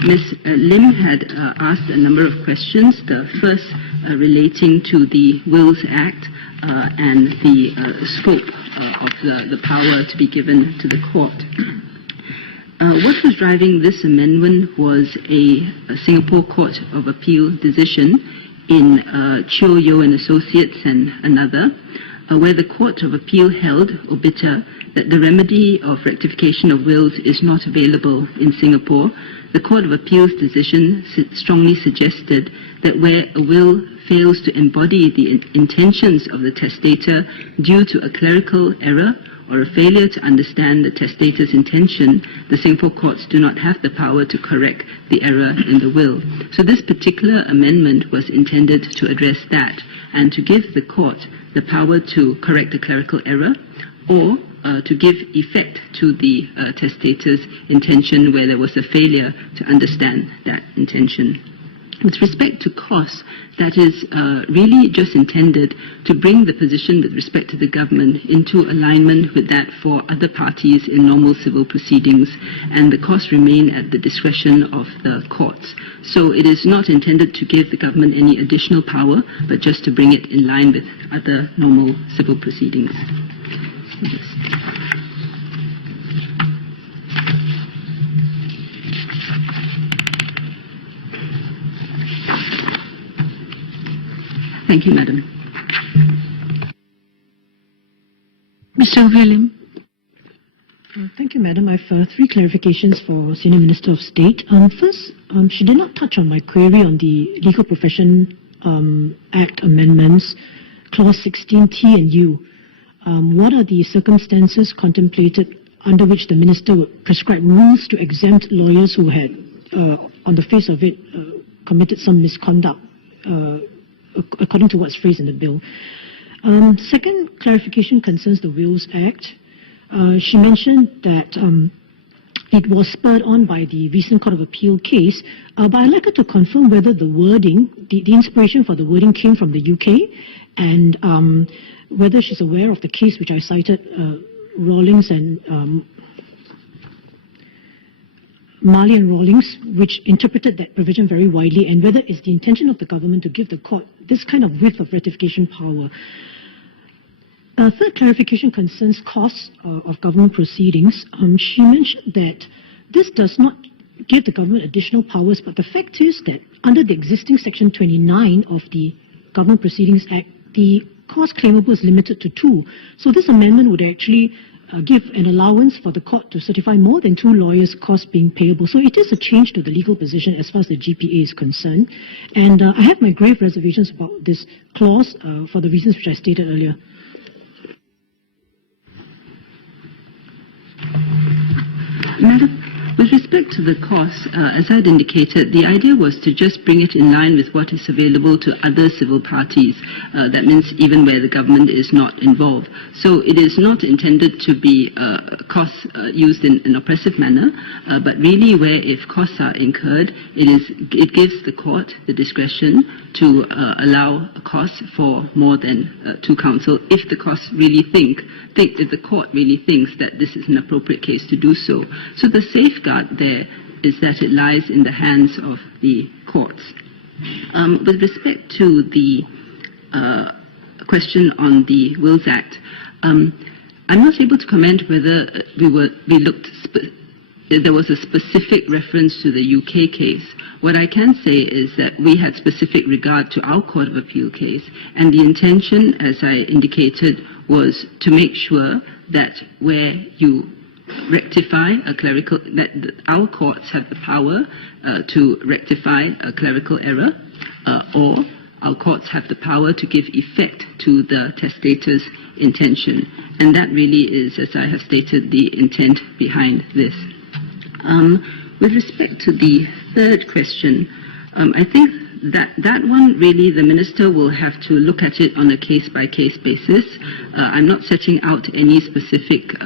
Ms. Lim had asked a number of questions, the first relating to the Wills Act and the scope of the power to be given to the court. What was driving this amendment was a Singapore Court of Appeal decision in Chio Yeo and Associates and another, where the Court of Appeal held, obiter, that the remedy of rectification of wills is not available in Singapore. The Court of Appeal's decision strongly suggested that where a will fails to embody the intentions of the testator due to a clerical error or a failure to understand the testator's intention, the Singapore courts do not have the power to correct the error in the will. So this particular amendment was intended to address that and to give the court the power to correct a clerical error or to give effect to the testator's intention where there was a failure to understand that intention. With respect to costs, that is really just intended to bring the position with respect to the government into alignment with that for other parties in normal civil proceedings, and the costs remain at the discretion of the courts. So it is not intended to give the government any additional power, but just to bring it in line with other normal civil proceedings. Thank you, Madam. Ms. Sylvia Lim. Thank you, Madam. I have three clarifications for Senior Minister of State. First, she did not touch on my query on the Legal Profession Act amendments, Clause 16T and U. What are the circumstances contemplated under which the Minister would prescribe rules to exempt lawyers who had, on the face of it, committed some misconduct, according to what's phrased in the bill? Second clarification concerns the Wills Act. She mentioned that it was spurred on by the recent Court of Appeal case, but I'd like her to confirm whether the wording, the inspiration for the wording came from the UK, and whether she's aware of the case which I cited, Rawlings and Marley and Rawlings, which interpreted that provision very widely, and whether it's the intention of the government to give the court this kind of width of ratification power. Third clarification concerns costs of government proceedings. She mentioned that this does not give the government additional powers, but the fact is that under the existing Section 29 of the Government Proceedings Act, the cost claimable is limited to 2. So this amendment would actually give an allowance for the court to certify more than 2 lawyers' costs being payable. So it is a change to the legal position as far as the GPA is concerned. And I have my grave reservations about this clause for the reasons which I stated earlier. Madam, with respect to the costs, as I had indicated, the idea was to just bring it in line with what is available to other civil parties. That means even where the government is not involved. So it is not intended to be costs used in an oppressive manner, but really where if costs are incurred, it gives the court the discretion to allow costs for more than 2 counsel if the courts really if the court really thinks that this is an appropriate case to do so. So the safeguard there is that it lies in the hands of the courts. With respect to the question on the Wills Act, I'm not able to comment whether there was a specific reference to the UK case. What I can say is that we had specific regard to our Court of Appeal case, and the intention, as I indicated, was to make sure that where you rectify a clerical, that our courts have the power to rectify a clerical error, or our courts have the power to give effect to the testator's intention. And that really is, as I have stated, the intent behind this. With respect to the third question, I think that one really the Minister will have to look at it on a case-by-case basis. I'm not setting out any specific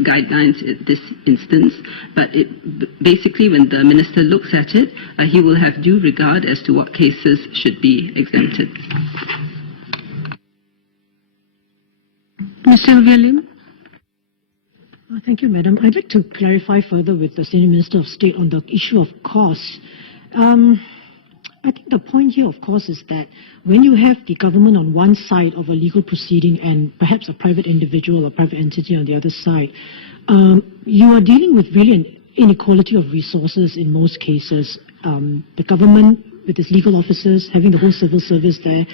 guidelines at this instance, but basically when the Minister looks at it, he will have due regard as to what cases should be exempted. Ms. Sylvia Lim. Thank you, Madam. I'd like to clarify further with the Senior Minister of State on the issue of costs. I think the point here, of course, is that when you have the government on one side of a legal proceeding and perhaps a private individual or private entity on the other side, you are dealing with really an inequality of resources in most cases. The government, with its legal officers, having the whole civil service there,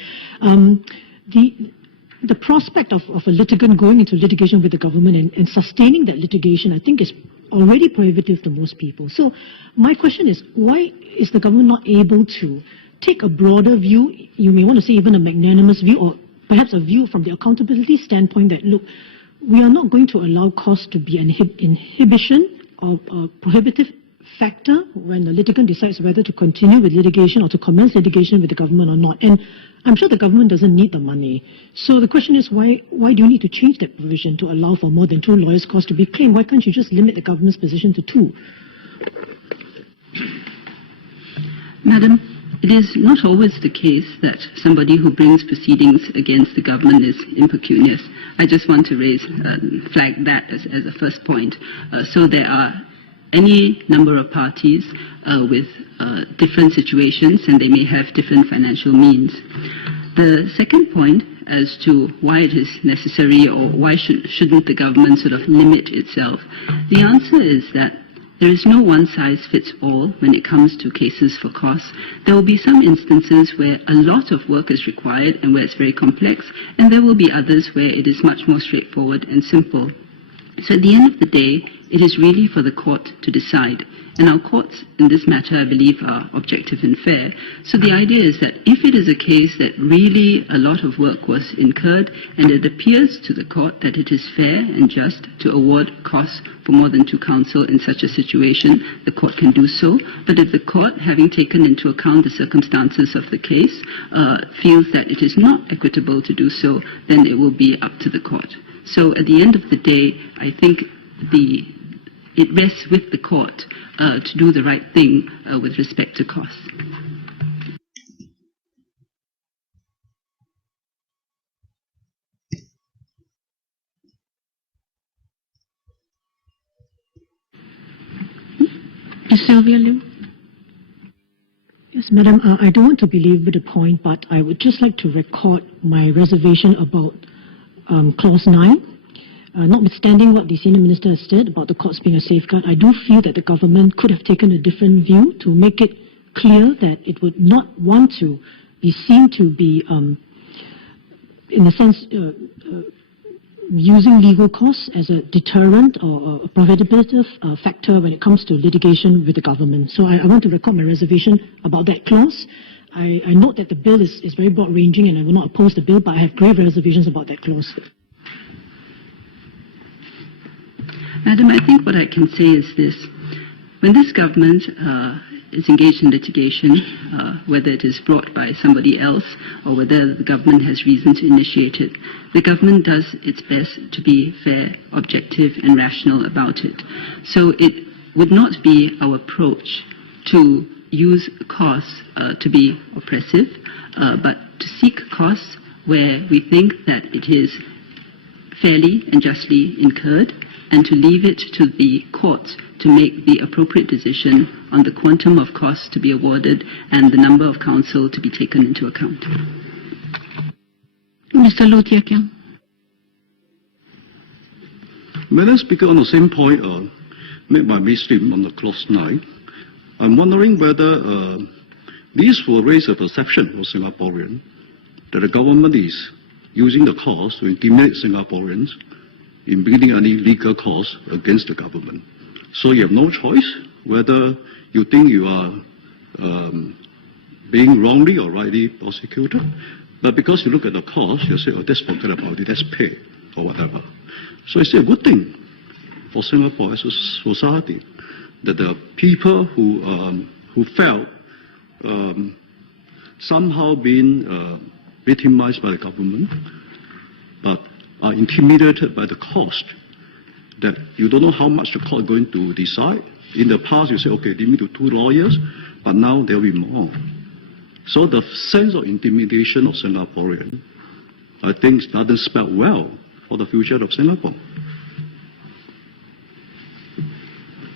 the prospect of a litigant going into litigation with the government and sustaining that litigation, I think, is already prohibitive to most people. So my question is, why is the government not able to take a broader view, you may want to say even a magnanimous view, or perhaps a view from the accountability standpoint that, look, we are not going to allow costs to be an inhibition or a prohibitive factor when the litigant decides whether to continue with litigation or to commence litigation with the government or not. And I'm sure the government doesn't need the money. So the question is, why do you need to change that provision to allow for more than 2 lawyers' costs to be claimed? Why can't you just limit the government's position to 2? Madam, it is not always the case that somebody who brings proceedings against the government is impecunious. I just want to flag that as a first point. So there are any number of parties with different situations, and they may have different financial means. The second point as to why it is necessary or why shouldn't the government sort of limit itself, the answer is that there is no one-size-fits-all when it comes to cases for costs. There will be some instances where a lot of work is required and where it's very complex, and there will be others where it is much more straightforward and simple. So at the end of the day, it is really for the court to decide. And our courts in this matter, I believe, are objective and fair. So the idea is that if it is a case that really a lot of work was incurred and it appears to the court that it is fair and just to award costs for more than 2 counsel in such a situation, the court can do so. But if the court, having taken into account the circumstances of the case, feels that it is not equitable to do so, then it will be up to the court. So at the end of the day, I think it rests with the court to do the right thing with respect to costs. Ms. Sylvia Lim. Yes, Madam, I don't want to belabor the point, but I would just like to record my reservation about Clause 9. Notwithstanding what the Senior Minister has said about the courts being a safeguard, I do feel that the government could have taken a different view to make it clear that it would not want to be seen to be, in a sense, using legal costs as a deterrent or a prohibitive factor when it comes to litigation with the government. So I want to record my reservation about that clause. I note that the bill is very broad-ranging and I will not oppose the bill, but I have grave reservations about that clause. Madam, I think what I can say is this. When this government is engaged in litigation, whether it is brought by somebody else or whether the government has reason to initiate it, the government does its best to be fair, objective and rational about it. So it would not be our approach to use costs to be oppressive, but to seek costs where we think that it is fairly and justly incurred, and to leave it to the courts to make the appropriate decision on the quantum of costs to be awarded and the number of counsel to be taken into account. Mr. Thia Khiang. Madam Speaker, on the same point made by Ms. Lim on the Clause 9, I'm wondering whether this will raise a perception of Singaporeans that the government is using the cost to intimidate Singaporeans in bringing any legal cause against the government. So you have no choice whether you think you are being wrongly or rightly prosecuted. But because you look at the cost, you say, oh, let's forget about it, let's pay, or whatever. So it's a good thing for Singapore as a society that there are people who felt somehow being victimized by the government, but are intimidated by the cost that you don't know how much the court is going to decide. In the past, you say, okay, limit to 2 lawyers, but now there will be more. So the sense of intimidation of Singaporeans, I think, doesn't spell well for the future of Singapore.